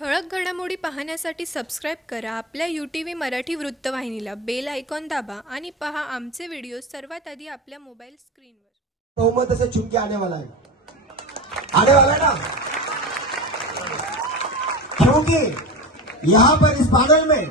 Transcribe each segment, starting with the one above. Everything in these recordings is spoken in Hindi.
ठळक घडामोडी पाहण्यासाठी सबस्क्राईब करा आपल्या UTV मराठी वृत्तवाहिनीला। बेल आयकॉन दाबा आणि पहा आमचे व्हिडिओ सर्वात आधी आपल्या मोबाईल स्क्रीनवर। बहुमत से चुन के आने वाला है ना, क्योंकि यहाँ पर इस पैनल में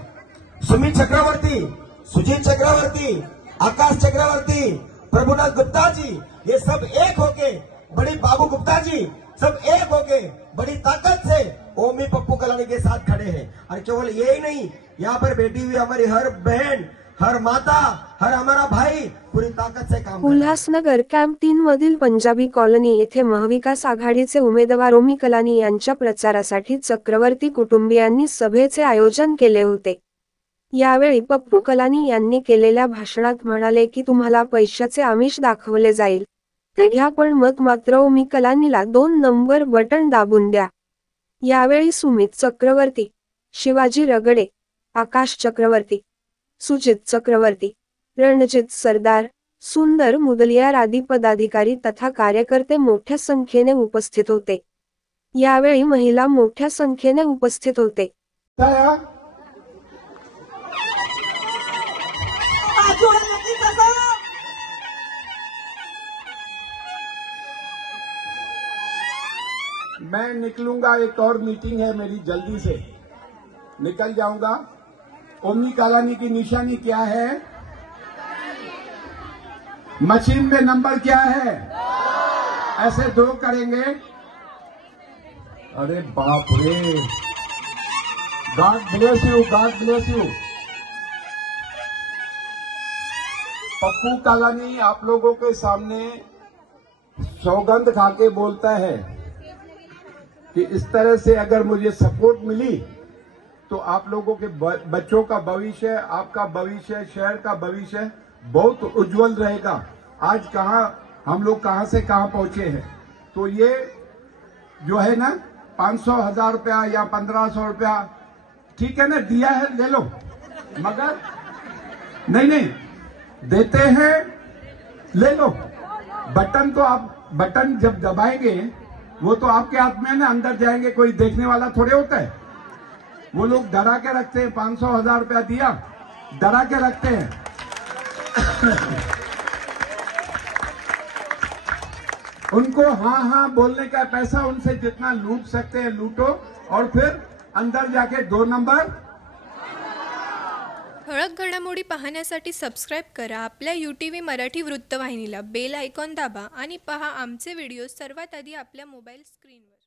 सुमित चक्रवर्ती, सुजीत चक्रवर्ती, आकाश चक्रवर्ती, प्रभुनाथ गुप्ता जी, ये सब एक होके, बड़ी बाबू गुप्ता जी सब एक होके बड़ी ताकत से ओमी पप्पू कलानी के साथ खड़े हैं। और केवल यही नहीं, यहाँ पर बैठी हुई हमारी हर बहन, हर माता, हर हमारा भाई पूरी ताकत से काम। उल्हासनगर कॅम्प 3 मधील पंजाबी कॉलनी येथे महाविकास आघाडीचे उमेदवार ओमी कलानी यांच्या प्रचारासाठी चक्रवर्ती कुटुंबियांनी सभेचे आयोजन केले होते। यावेळी पप्पू कलानी यांनी केलेल्या भाषणात म्हणाले की तुम्हाला पैशाचे आमिष दाखवले जाईल, ते घ्या, पण मत मात्र ओमी कलानीला 2 नंबर बटन दाबून द्या। यावेळी सुमित चक्रवर्ती, शिवाजी रगडे, आकाश चक्रवर्ती, सुजित चक्रवर्ती, रणजित सरदार, सुंदर मुदलियार आदी पदाधिकारी तथा कार्यकर्ते मोठ्या संख्येने उपस्थित होते। यावेळी महिला मोठ्या संख्येने उपस्थित होते। मैं निकलूंगा, एक और मीटिंग है मेरी, जल्दी से निकल जाऊंगा। ओमी कलानी की निशानी क्या है? मशीन में नंबर क्या है? ऐसे 2 करेंगे। अरे बाप रे, God bless you, God bless you. Pappu Kalani आप लोगों के सामने सौगंध खाके बोलता है कि इस तरह से अगर मुझे सपोर्ट मिली तो आप लोगों के बच्चों का भविष्य, आपका भविष्य, शहर का भविष्य बहुत उज्जवल रहेगा। आज हम लोग कहां से कहां पहुंचे हैं। तो ये जो है ना 500,000 रुपया या 1500 रुपया, ठीक है ना, दिया है, ले लो, मगर नहीं देते हैं, ले लो। बटन तो आप बटन जब दबाएंगे वो तो आपके हाथ में ना, अंदर जाएंगे, कोई देखने वाला थोड़े होता है। वो लोग डरा के रखते हैं, 500,000 रुपया दिया, डरा के रखते हैं। उनको हाँ बोलने का पैसा, उनसे जितना लूट सकते हैं लूटो, और फिर अंदर जाके 2 नंबर। ठळक घडामोडी पाहण्यासाठी सबस्क्राईब करा आपल्या UTV मराठी वृत्तवाहिनीला। बेल आयकॉन दाबा आणि पहा आमचे व्हिडिओ सर्वात आधी आपल्या मोबाईल स्क्रीनवर।